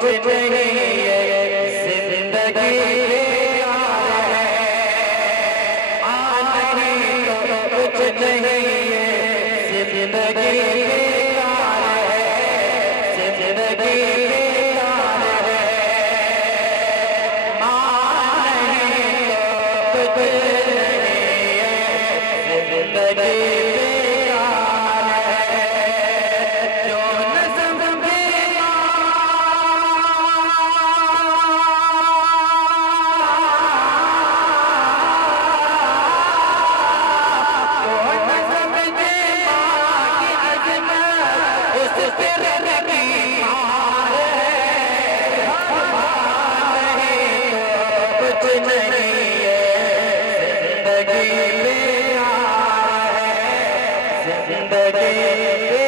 कुछ नहीं है जिंदगी प्यार है, नहीं तो कुछ नहीं है जिंदगी प्यार है, जिंदगी प्यार है, नहीं तो कुछ नहीं है जिंदगी जिंदगी